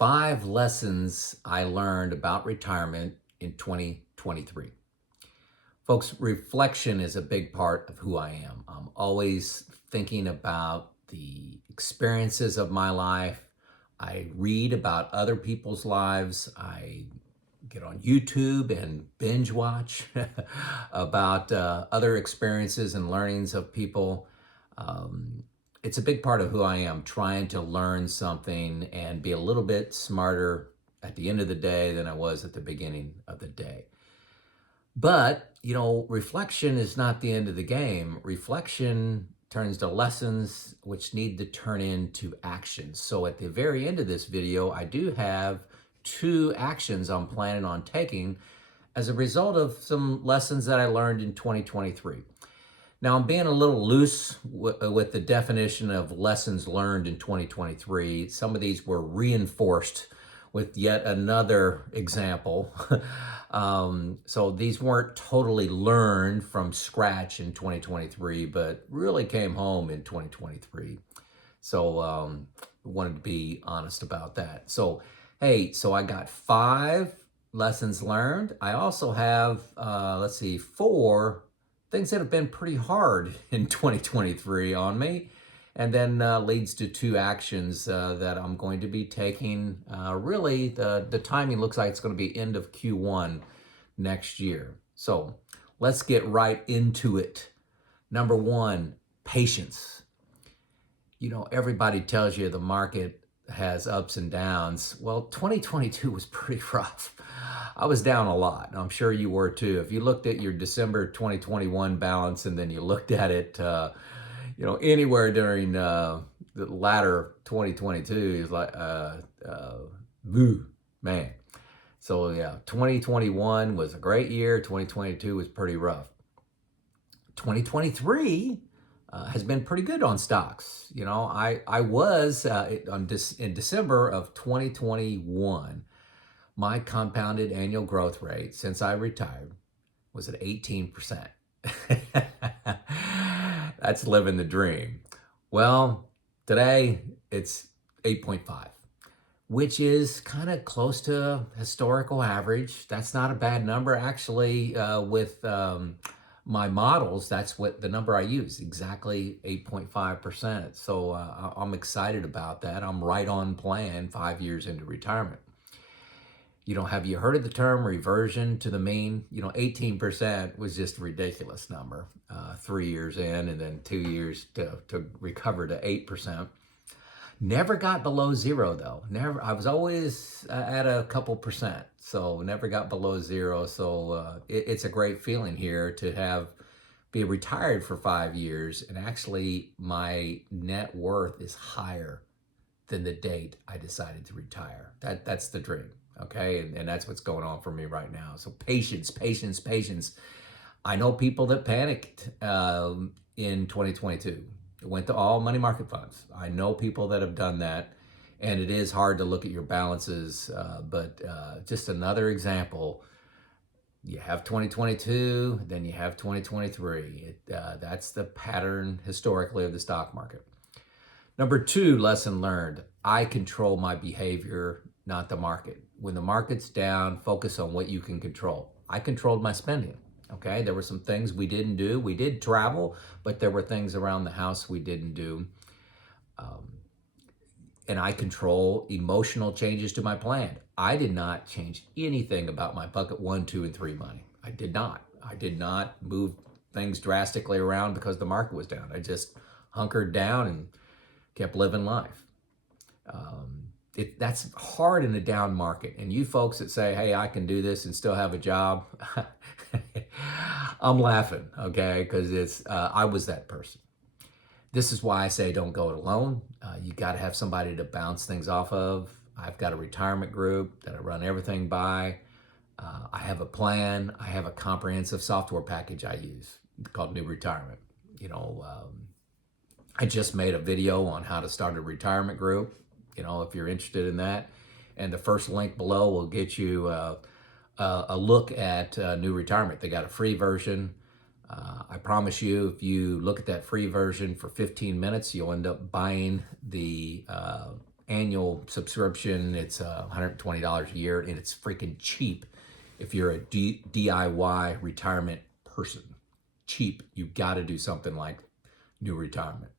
5 lessons I learned about retirement in 2023. Folks, reflection is a big part of who I am. I'm always thinking about the experiences of my life. I read about other people's lives. I get on YouTube and binge watch about other experiences and learnings of people. Um, it's a big part of who I am, trying to learn something and be a little bit smarter at the end of the day than I was at the beginning of the day. But, reflection is not the end of the game. Reflection turns to lessons which need to turn into actions. So at the very end of this video, I do have 2 actions I'm planning on taking as a result of some lessons that I learned in 2023. Now, I'm being a little loose with the definition of lessons learned in 2023. Some of these were reinforced with yet another example. So these weren't totally learned from scratch in 2023, but really came home in 2023. So wanted to be honest about that. So, hey, I got 5 lessons learned. I also have, 4 things that have been pretty hard in 2023 on me, and then leads to 2 actions that I'm going to be taking. Really, the timing looks like it's going to be end of Q1 next year. So let's get right into it. Number 1, patience. Everybody tells you the market has ups and downs. Well, 2022 was pretty rough. I was down a lot. I'm sure you were too. If you looked at your December 2021 balance and then you looked at it, anywhere during the latter 2022, is like, man. So yeah, 2021 was a great year. 2022 was pretty rough. 2023 has been pretty good on stocks. I was in December of 2021. My compounded annual growth rate since I retired was at 18%. That's living the dream. Well, today it's 8.5, which is kind of close to historical average. That's not a bad number. Actually, with my models, that's what the number I use, exactly 8.5%. So I'm excited about that. I'm right on plan 5 years into retirement. Have you heard of the term reversion to the mean? 18% was just a ridiculous number. 3 years in and then 2 years to recover to 8%. Never got below 0 though. Never. I was always at a couple percent, so never got below 0. So it's a great feeling here to be retired for 5 years, and actually my net worth is higher than the date I decided to retire. That's the dream. Okay, and that's what's going on for me right now. So patience, patience, patience. I know people that panicked in 2022. Went to all money market funds. I know people that have done that, and it is hard to look at your balances, but just another example. You have 2022, then you have 2023. That's the pattern historically of the stock market. Number 2 lesson learned: I control my behavior, not the market. When the market's down, focus on what you can control. I controlled my spending. Okay, there were some things we didn't do. We did travel, but there were things around the house we didn't do. And I control emotional changes to my plan. I did not change anything about my bucket 1, 2, and 3 money. I did not. I did not move things drastically around because the market was down. I just hunkered down and kept living life. That's hard in a down market. And you folks that say, hey, I can do this and still have a job, I'm laughing, okay? Because I was that person. This is why I say don't go it alone. You got to have somebody to bounce things off of. I've got a retirement group that I run everything by. I have a plan. I have a comprehensive software package I use called New Retirement. I just made a video on how to start a retirement group, if you're interested in that. And the first link below will get you a look at New Retirement. They got a free version. I promise you, if you look at that free version for 15 minutes, you'll end up buying the annual subscription. It's $120 a year, and it's freaking cheap if you're a DIY retirement person. Cheap. You've got to do something like New Retirement.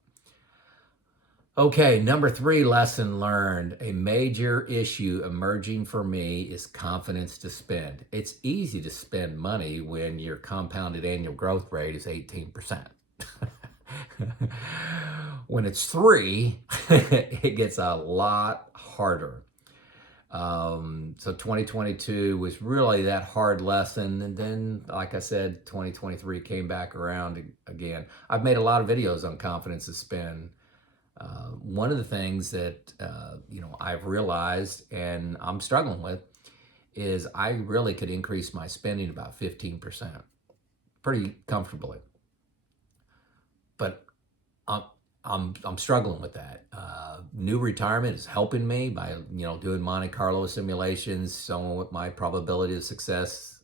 Okay, number 3 lesson learned. A major issue emerging for me is confidence to spend. It's easy to spend money when your compounded annual growth rate is 18%. When it's 3, it gets a lot harder. So 2022 was really that hard lesson. And then, like I said, 2023 came back around again. I've made a lot of videos on confidence to spend. One of the things that, I've realized and I'm struggling with is I really could increase my spending about 15%, pretty comfortably. But I'm struggling with that. New Retirement is helping me by doing Monte Carlo simulations, showing what my probability of success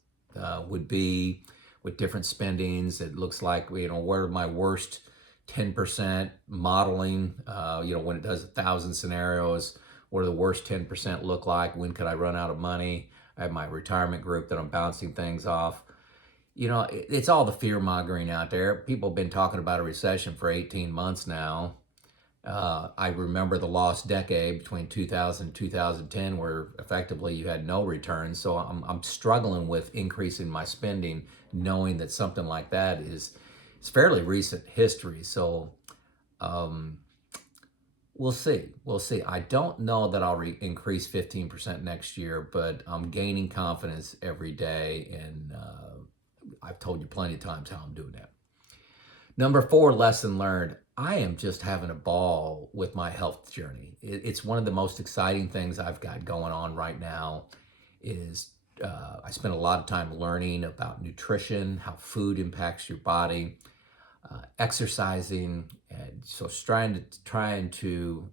would be with different spendings. It looks like what are my worst 10% modeling. When it does 1,000 scenarios, what do the worst 10% look like? When could I run out of money? I have my retirement group that I'm bouncing things off. It's all the fear mongering out there. People have been talking about a recession for 18 months now. I remember the lost decade between 2000 and 2010 where effectively you had no returns. So I'm struggling with increasing my spending, knowing that something like that is fairly recent history. So we'll see. I don't know that I'll increase 15% next year, but I'm gaining confidence every day, and I've told you plenty of times how I'm doing that. Number 4 lesson learned. I am just having a ball with my health journey. It's one of the most exciting things I've got going on right now. I spend a lot of time learning about nutrition, how food impacts your body, exercising, and so trying to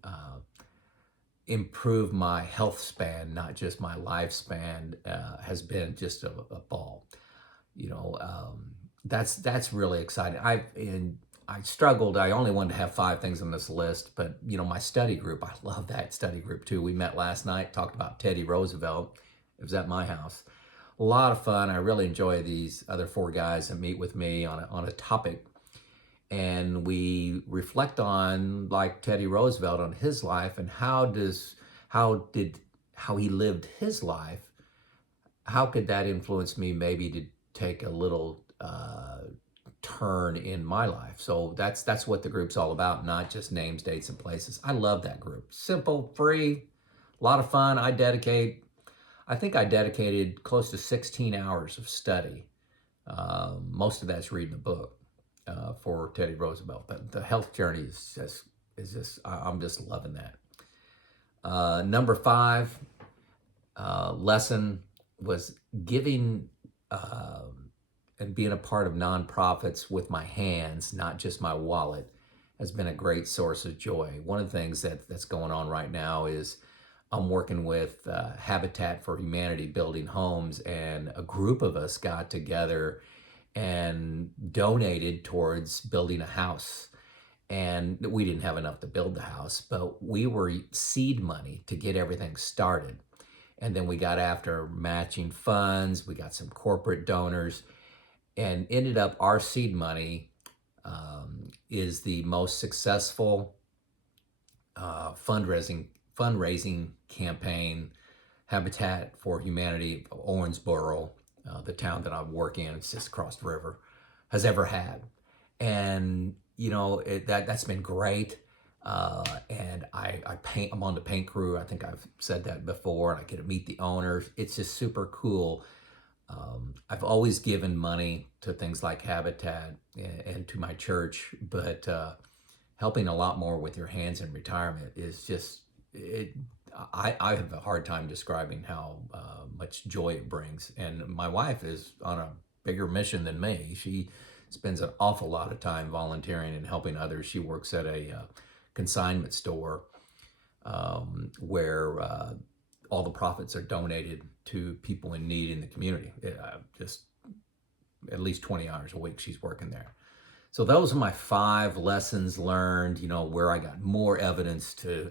improve my health span, not just my lifespan, has been just a ball. That's really exciting. I struggled. I only wanted to have 5 things on this list, but my study group, I love that study group too. We met last night, talked about Teddy Roosevelt. It was at my house. A lot of fun. I really enjoy these other 4 guys that meet with me on a topic, and we reflect on, like Teddy Roosevelt, on his life and how he lived his life. How could that influence me maybe to take a little turn in my life? So that's what the group's all about, not just names, dates, and places. I love that group. Simple, free, a lot of fun. I think I dedicated close to 16 hours of study. Most of that's reading the book for Teddy Roosevelt. But the health journey is just I'm just loving that. Number 5 lesson was giving and being a part of nonprofits with my hands, not just my wallet, has been a great source of joy. One of the things that's going on right now is I'm working with Habitat for Humanity, building homes, and a group of us got together and donated towards building a house. And we didn't have enough to build the house, but we were seed money to get everything started. And then we got after matching funds. We got some corporate donors, and ended up our seed money is the most successful fundraising campaign Habitat for Humanity, Owensboro, the town that I work in, it's just across the river, has ever had. And that's been great. And I'm on the paint crew. I think I've said that before, and I get to meet the owners. It's just super cool. I've always given money to things like Habitat and to my church, but helping a lot more with your hands in retirement is just I have a hard time describing how much joy it brings. And my wife is on a bigger mission than me. She spends an awful lot of time volunteering and helping others. She works at a consignment store where all the profits are donated to people in need in the community. Just at least 20 hours a week she's working there. So those are my 5 lessons learned, where I got more evidence to,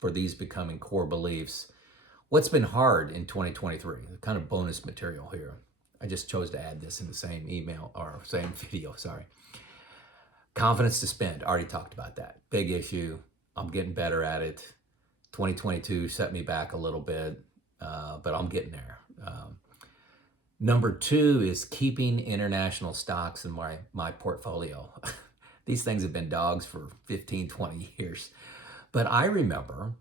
for these becoming core beliefs. What's been hard in 2023? Kind of bonus material here. I just chose to add this in the same email or same video, sorry. Confidence to spend, already talked about that. Big issue. I'm getting better at it. 2022 set me back a little bit, but I'm getting there. Number 2 is keeping international stocks in my portfolio. These things have been dogs for 15, 20 years. But I remember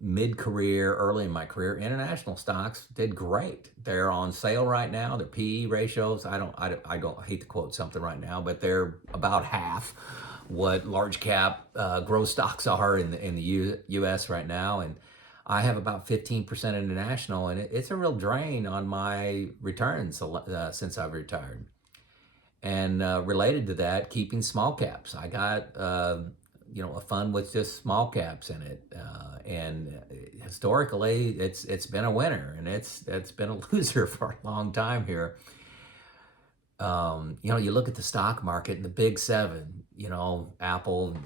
mid-career, early in my career, international stocks did great. They're on sale right now. Their PE ratios, I hate to quote something right now, but they're about half what large cap growth stocks are in the U.S. right now. And I have about 15% international, and it's a real drain on my returns since I've retired. And related to that, keeping small caps. I got a fund with just small caps in it, and historically, it's been a winner, and it's been a loser for a long time here. You look at the stock market and the big 7. Apple,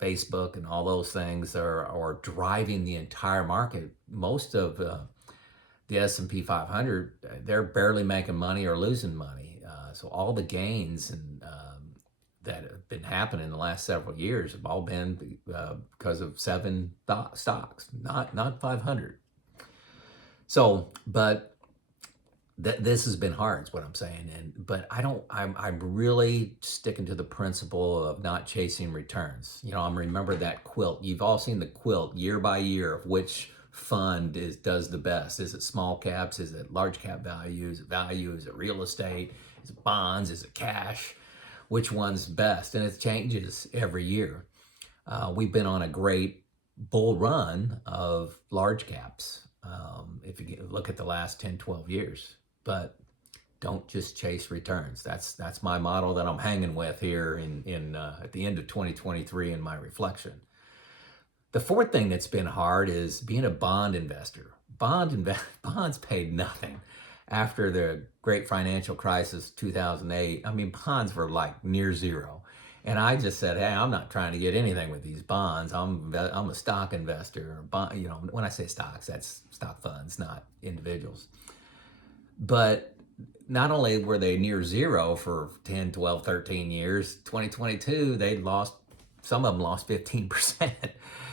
Facebook, and all those things are driving the entire market. Most of the S&P 500, they're barely making money or losing money. So all the gains that have been happening in the last several years have all been because of 7 stocks, not 500. So, but this has been hard, is what I'm saying. But I'm really sticking to the principle of not chasing returns. I'm remember that quilt. You've all seen the quilt year by year of which fund does the best. Is it small caps? Is it large cap value? Is it value? Is it real estate? Is it bonds? Is it cash? Which one's best? And it changes every year. We've been on a great bull run of large caps, if you look at the last 10, 12 years. But don't just chase returns. That's my model that I'm hanging with here at the end of 2023 in my reflection. The 4th thing that's been hard is being a bond investor. Bonds paid nothing. After the great financial crisis, 2008, bonds were like near zero. And I just said, hey, I'm not trying to get anything with these bonds. I'm a stock investor. When I say stocks, that's stock funds, not individuals. But not only were they near zero for 10, 12, 13 years, 2022, some of them lost 15%.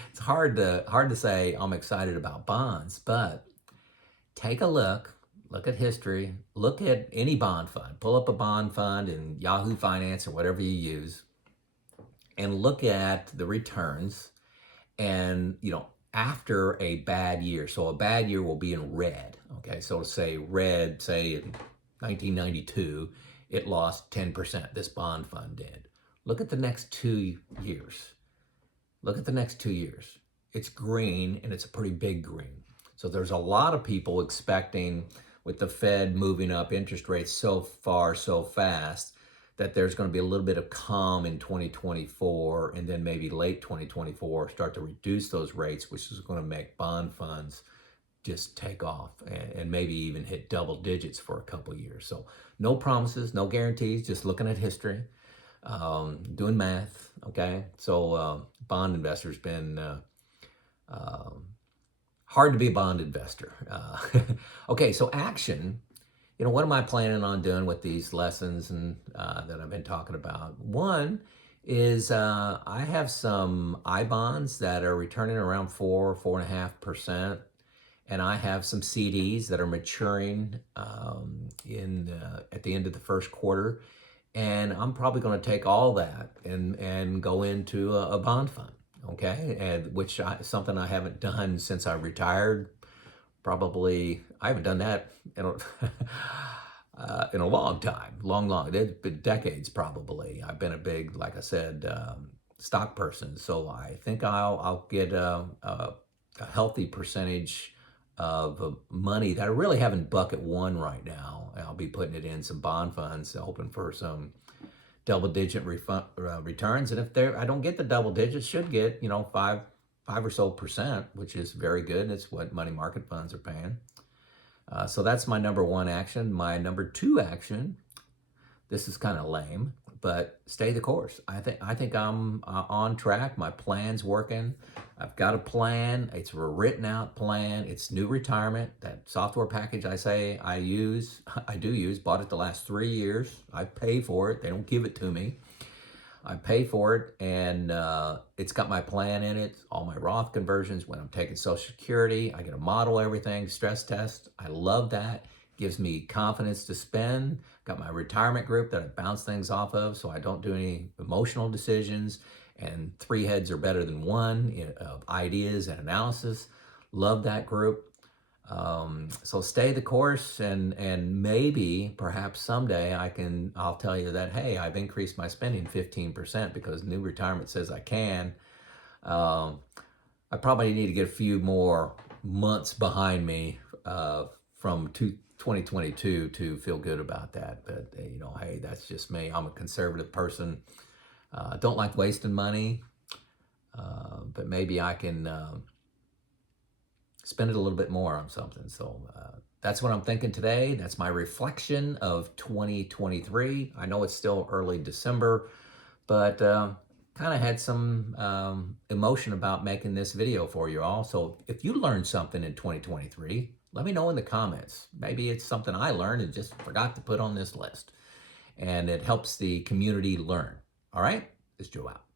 It's hard to say I'm excited about bonds, but take a look at history, look at any bond fund, pull up a bond fund in Yahoo Finance or whatever you use, and look at the returns. And, after a bad year, so a bad year will be in red, okay? So say red, say in 1992, it lost 10%, this bond fund did. Look at the next 2 years. Look at the next 2 years. It's green, and it's a pretty big green. So there's a lot of people expecting, with the Fed moving up interest rates so far, so fast, that there's going to be a little bit of calm in 2024, and then maybe late 2024 start to reduce those rates, which is going to make bond funds just take off and maybe even hit double digits for a couple years. So no promises, no guarantees, just looking at history, doing math, okay? So bond investors been hard to be a bond investor. Okay, so action. What am I planning on doing with these lessons and that I've been talking about? One is I have some I bonds that are returning around 4.5%, and I have some CDs that are maturing at the end of the first quarter, and I'm probably going to take all that and go into a bond fund, okay? And something I haven't done since I retired. Probably, I haven't done that in a long time, long. It's been decades probably. I've been a big, like I said, stock person. So I think I'll get a healthy percentage of money that I really have in bucket 1 right now. I'll be putting it in some bond funds, hoping for some double-digit returns. And if I don't get the double digits, should get 5 or so percent, which is very good. It's what money market funds are paying. So that's my number 1 action. My number 2 action, this is kind of lame, but stay the course. I think I'm on track. My plan's working. I've got a plan. It's a written out plan. It's new retirement. That software package I say I use, I do use. Bought it the last 3 years. I pay for it. They don't give it to me. I pay for it, and it's got my plan in it, all my Roth conversions. When I'm taking Social Security, I get to model everything, stress test. I love that. Gives me confidence to spend. Got my retirement group that I bounce things off of so I don't do any emotional decisions. And 3 heads are better than 1 of ideas and analysis. Love that group. So stay the course, and maybe perhaps someday I'll tell you that, hey, I've increased my spending 15% because new retirement says I can. Um, I probably need to get a few more months behind me from 2022 to feel good about that. But hey, that's just me. I'm a conservative person. Don't like wasting money, but maybe I can spend it a little bit more on something. So that's what I'm thinking today. That's my reflection of 2023. I know it's still early December, but kind of had some emotion about making this video for you all. So if you learned something in 2023, let me know in the comments. Maybe it's something I learned and just forgot to put on this list, and it helps the community learn. All right, this is Joe out.